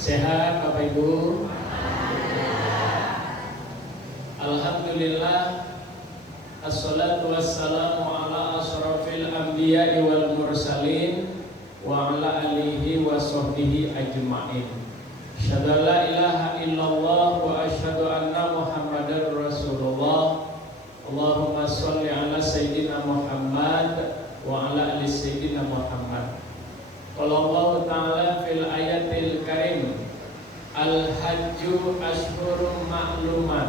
Sehat Bapak Ibu? Alhamdulillah. Assalatu wassalamu ala asrafil anbiya'i wal mursalin wa ala alihi wa sahbihi ajma'in. Asyhadu an la ilaha illallah wa asyhadu anna Muhammadar Rasulullah. Allahumma sholli ala sayyidina Muhammad wa ala ali sayyidina Muhammad. Qala Allah ta'ala fil ayatil karim, al-hajju ashhurun ma'lumat,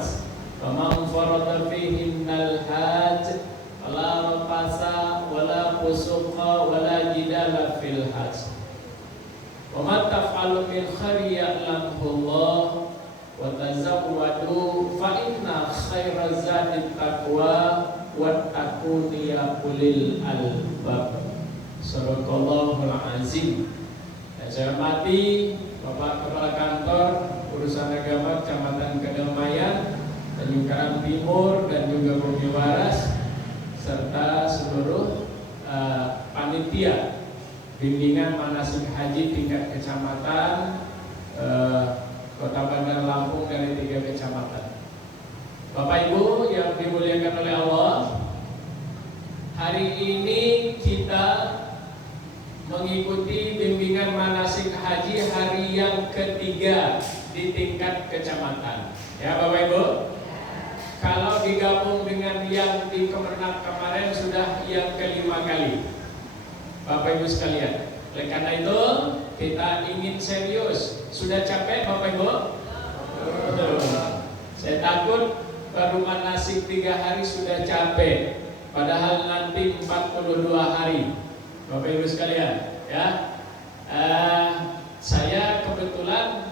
faman farada fihinnal hajj fala rafasa wala fusuqa wala jidala fil hajj. Wa ma taf'alu min khairin ya'lamhu Allah wa tazawwadu fa inna khairaz zadi taqwa wattaquni ya ulil albab. Sadaqallahul azim. Saya hormati Bapak Kepala Kantor Urusan Agama Kecamatan Kedamaian, Tanjung Timur dan juga Bumi Waras, serta seluruh panitia bimbingan manasik haji tingkat kecamatan Kota Bandar Lampung dari 3 kecamatan. Bapak Ibu yang dimuliakan oleh Allah, hari ini kita mengikuti bimbingan manasik haji hari yang ketiga di tingkat kecamatan. Ya Bapak Ibu, kalau digabung dengan yang di Kemenak kemarin sudah yang kelima kali. Bapak Ibu sekalian, oleh karena itu kita ingin serius. Sudah capek Bapak Ibu? Saya takut baru manasik 3 hari sudah capek, padahal nanti 42 hari. Bapak Ibu sekalian, ya, saya kebetulan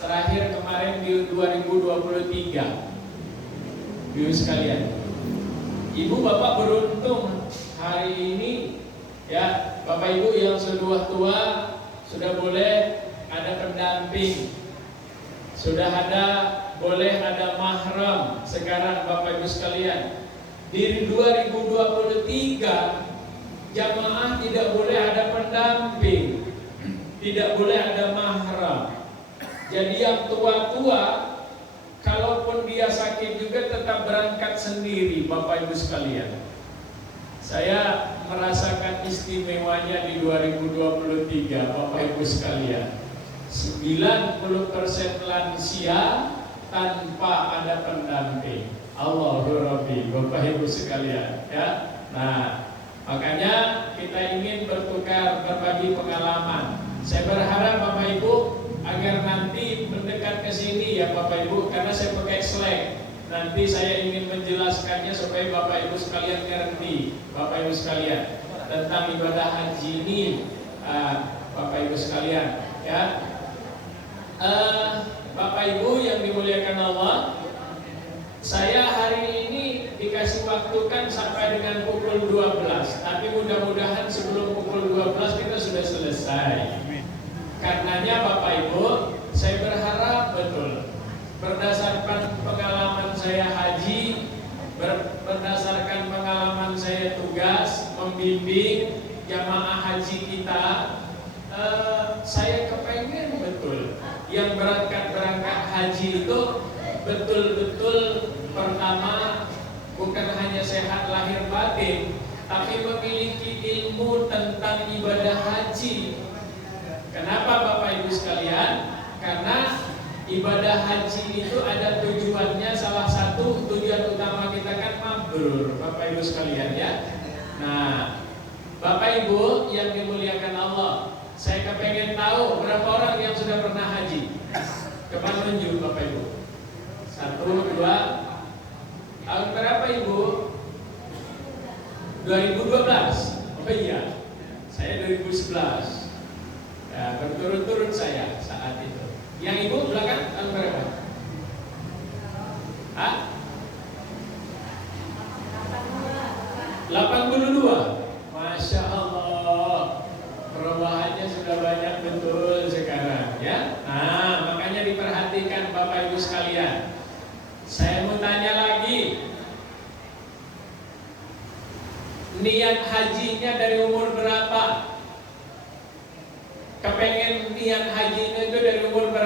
terakhir kemarin di 2023. Ibu sekalian, Ibu Bapak beruntung hari ini, ya, Bapak Ibu yang sudah tua sudah boleh ada pendamping, sudah boleh ada mahram. Sekarang Bapak Ibu sekalian, di 2023 jamaah tidak boleh ada pendamping, tidak boleh ada mahram. Jadi yang tua-tua, kalaupun dia sakit juga tetap berangkat sendiri. Bapak Ibu sekalian, saya merasakan istimewanya di 2023. Bapak Ibu sekalian, 90% lansia tanpa ada pendamping. Allahu Rabbi, Bapak Ibu sekalian, ya. Nah, makanya kita ingin bertukar, berbagi pengalaman. Saya berharap Bapak Ibu agar nanti mendekat ke sini ya Bapak Ibu, karena saya pakai Slack. Nanti saya ingin menjelaskannya supaya Bapak Ibu sekalian ngerti, Bapak Ibu sekalian, tentang ibadah haji ini, Bapak Ibu sekalian, ya. Bapak Ibu yang dimuliakan Allah, saya hari ini dikasih waktu kan sampai dengan pukul 12, tapi mudah-mudahan sebelum pukul 12 kita sudah selesai. Karenanya Bapak Ibu, saya berharap betul berdasarkan pengalaman saya haji, berdasarkan pengalaman saya tugas membimbing jamaah haji kita, saya kepengen betul yang berangkat haji itu betul-betul pertama bukan hanya sehat lahir batin, tapi memiliki ilmu tentang ibadah haji. Kenapa Bapak Ibu sekalian? Karena ibadah haji itu ada tujuannya, salah satu tujuan utama kita kan mabrur, Bapak Ibu sekalian, ya. Nah, Bapak Ibu yang dimuliakan Allah, saya kepengen tahu berapa orang yang sudah pernah haji. Coba tunjuk Bapak Ibu. 1, 2. Tahun berapa Ibu? 2012. Oh iya, saya 2011. Ya, berturut-turut saya saat itu. Yang Ibu belakang tahun berapa? Hah? 82. Masya Allah, perubahannya sudah banyak betul sekarang, ya. Nah, makanya diperhatikan Bapak Ibu sekalian. Saya mau tanya lagi, niat hajinya dari umur berapa? Kepengen niat hajinya itu dari umur berapa?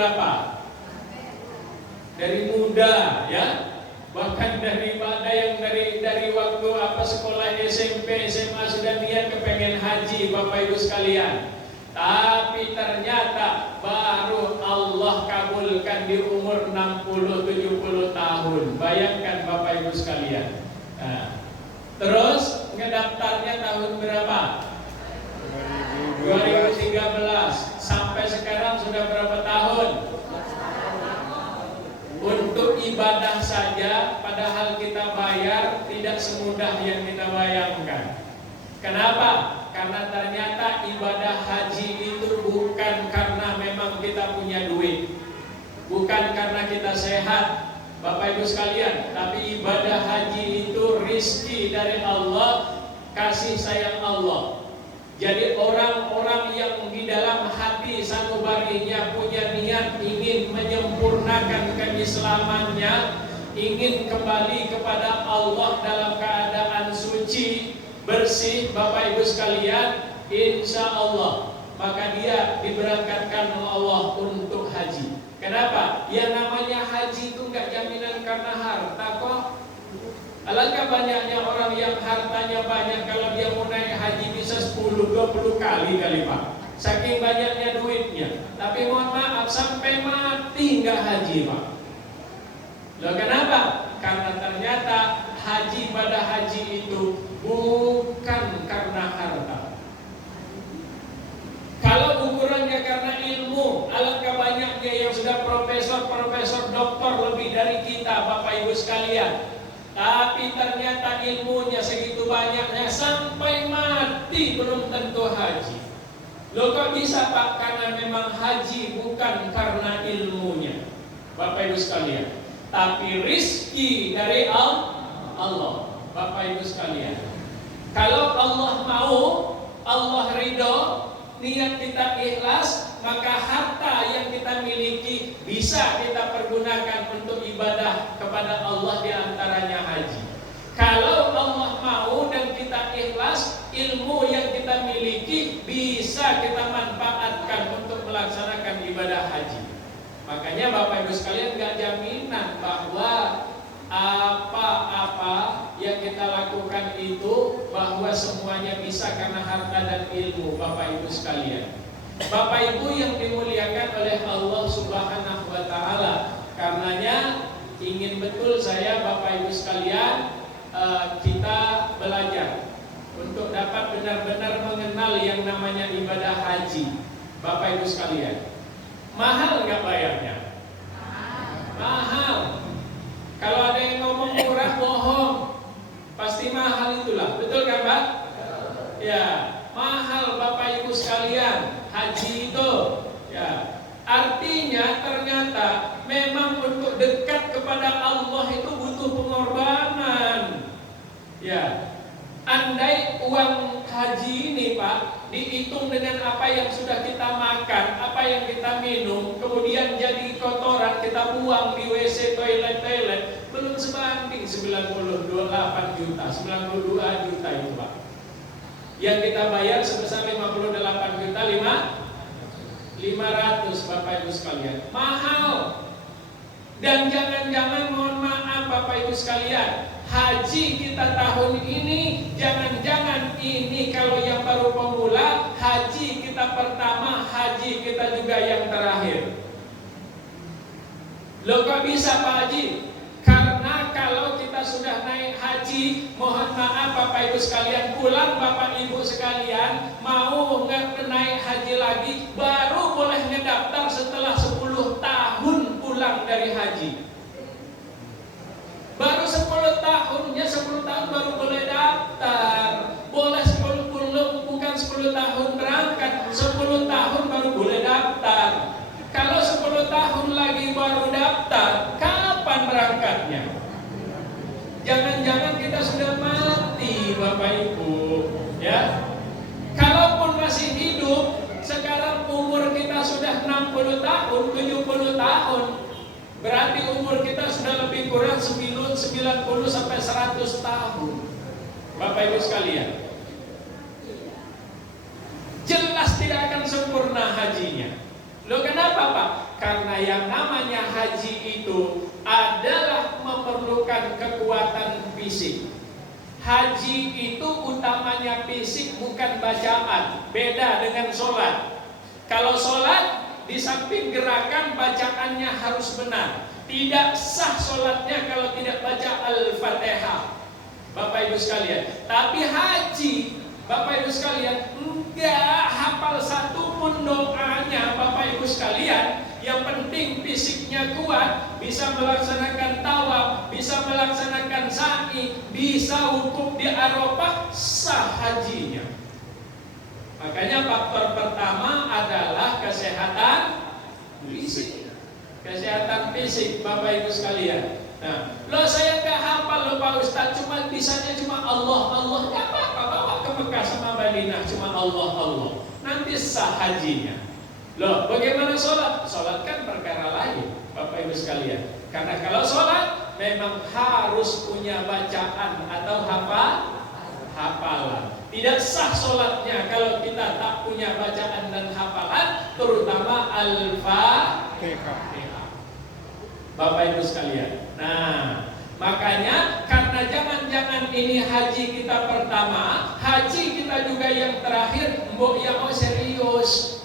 dari muda ya, bahkan daripada yang dari waktu sekolah SMP SMA sudah niat kepengen haji Bapak Ibu sekalian, tapi ternyata baru Allah kabulkan di umur 60-70 tahun. Bayangkan Bapak Ibu sekalian. Nah, terus ngedaftarnya tahun berapa? 2013. Sampai sekarang sudah berapa tahun? Untuk ibadah saja, padahal kita bayar tidak semudah yang kita bayangkan. Kenapa? Karena ternyata ibadah haji itu bukan karena memang kita punya duit, bukan karena kita sehat, Bapak Ibu sekalian, tapi ibadah haji itu rizki dari Allah, kasih sayang Allah. Jadi orang-orang yang di dalam hati sanubarinya punya niat ingin menyempurnakan keislamannya, ingin kembali kepada Allah dalam keadaan suci, bersih, Bapak Ibu sekalian, insya Allah maka dia diberangkatkan oleh Allah untuk haji. Kenapa? Yang namanya haji itu enggak jaminan karena harta kok. Alangkah banyaknya orang yang hartanya banyak, kalau dia mau naik haji bisa 10-20 kali Pak. Saking banyaknya duitnya. Tapi mohon maaf, sampai mati enggak haji Pak. Loh kenapa? Karena ternyata haji pada haji itu bukan karena harta. Kalau ukurannya karena ilmu, alangkah banyaknya yang sudah profesor, doktor lebih dari kita Bapak Ibu sekalian. Tapi ternyata ilmunya segitu banyaknya sampai mati belum tentu haji. Loh kok bisa Pak? Karena memang haji bukan karena ilmunya Bapak Ibu sekalian, tapi rizki dari Allah Bapak Ibu sekalian. Kalau Allah mau, Allah ridho, niat kita ikhlas, maka harta yang kita miliki bisa kita pergunakan untuk ibadah kepada Allah, diantaranya haji. Kalau Allah mau dan kita ikhlas, ilmu yang kita miliki bisa kita manfaatkan untuk melaksanakan ibadah haji. Makanya Bapak Ibu sekalian, gak jaminan bahwa apa-apa yang kita lakukan itu bahwa semuanya bisa karena harta dan ilmu Bapak Ibu sekalian. Bapak Ibu yang dimuliakan oleh Allah Subhanahu wa taala, karenanya ingin betul saya Bapak Ibu sekalian kita belajar untuk dapat benar-benar mengenal yang namanya ibadah haji. Bapak Ibu sekalian, mahal nggak bayarnya? Mahal. Kalau ada yang ngomong murah, bohong. Pasti mahal itulah, betul kan Pak? Ya, mahal Bapak Ibu sekalian, haji itu. Ya, artinya ternyata memang untuk dekat kepada Allah itu butuh pengorbanan. Ya, andai uang haji ini Pak dihitung dengan apa yang sudah kita makan, apa yang kita minum, kemudian jadi kotoran kita buang di WC, toilet, belum sebanding 98 juta, 92 juta itu Pak. Yang kita bayar sebesar 58 juta 500 Bapak Ibu sekalian. Mahal. Dan jangan-jangan mohon maaf Bapak Ibu sekalian, haji kita tahun ini jangan-jangan ini kalau yang baru pemula, haji kita pertama, haji kita juga yang terakhir. Loh kok bisa Pak Haji? Karena kalau kita sudah naik haji, mohon maaf Bapak Ibu sekalian, pulang Bapak Ibu sekalian mau naik haji lagi baru boleh ngedaftar setelah 10 tahun pulang dari haji. Baru 10 tahunnya, 10 tahun baru boleh daftar. Boleh 10 bukan 10 tahun berangkat, 10 tahun baru boleh daftar. Kalau 10 tahun lagi baru daftar, kapan berangkatnya? Jangan-jangan kita sudah mati Bapak Ibu, ya. Kalaupun masih hidup, sekarang umur kita sudah 60 tahun, 70 tahun. Berarti umur kita sudah lebih kurang 90 sampai 100 tahun. Bapak Ibu sekalian, jelas tidak akan sempurna hajinya. Loh kenapa Pak? Karena yang namanya haji itu adalah memerlukan kekuatan fisik. Haji itu utamanya fisik, bukan bacaan. Beda dengan sholat. Kalau sholat, di samping gerakan bacaannya harus benar. Tidak sah sholatnya kalau tidak baca Al-Fatihah, Bapak Ibu sekalian. Tapi haji, Bapak Ibu sekalian, enggak hafal satu pun doanya, Bapak Ibu sekalian. Yang penting fisiknya kuat, bisa melaksanakan tawaf, bisa melaksanakan sa'i, bisa wukuf di Arafah, sah hajinya. Makanya faktor pertama adalah kesehatan fisik. Kesehatan fisik, Bapak Ibu sekalian. Nah, saya nggak hafal loh Pak Ustadz, cuma bisanya cuma Allah, Allah. Nggak apa-apa, bawa ke Mekah sama Madinah, cuma Allah, Allah. Nanti sah hajinya. Bagaimana sholat? Sholat kan perkara lain, Bapak Ibu sekalian. Karena kalau sholat memang harus punya bacaan atau hafalan. Tidak sah sholatnya kalau kita tak punya bacaan dan hafalan, terutama Al-Fatihah. Bapak Ibu sekalian. Nah, makanya karena jangan-jangan ini haji kita pertama, haji kita juga yang terakhir, mbok ya serius.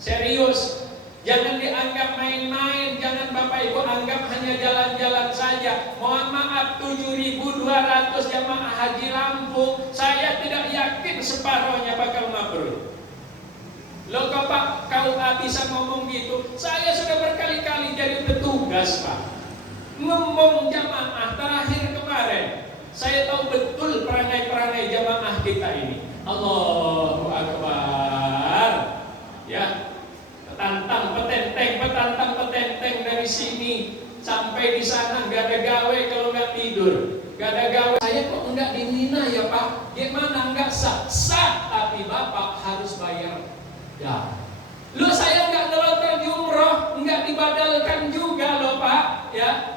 Serius. Jangan dianggap main-main, jangan Bapak Ibu anggap hanya jalan-jalan saja. Mohon maaf, 7.200 jamaah haji Lampung, saya tidak yakin separohnya bakal mabrur. Kok Pak, kau bisa ngomong gitu? Saya sudah berkali-kali jadi petugas Pak, ngomong jamaah terakhir kemarin. Saya tahu betul perangai-perangai jamaah kita ini. Allahu Akbar. Ya, petantang petenteng dari sini sampai di sana, gak ada gawe kalau nggak tidur, gak ada gawe. Saya kok enggak di Mina ya Pak? Gimana enggak sah? Sah, tapi Bapak harus bayar. Ya, saya nggak ngelontar di umroh, nggak dibadalkan juga loh Pak. Ya,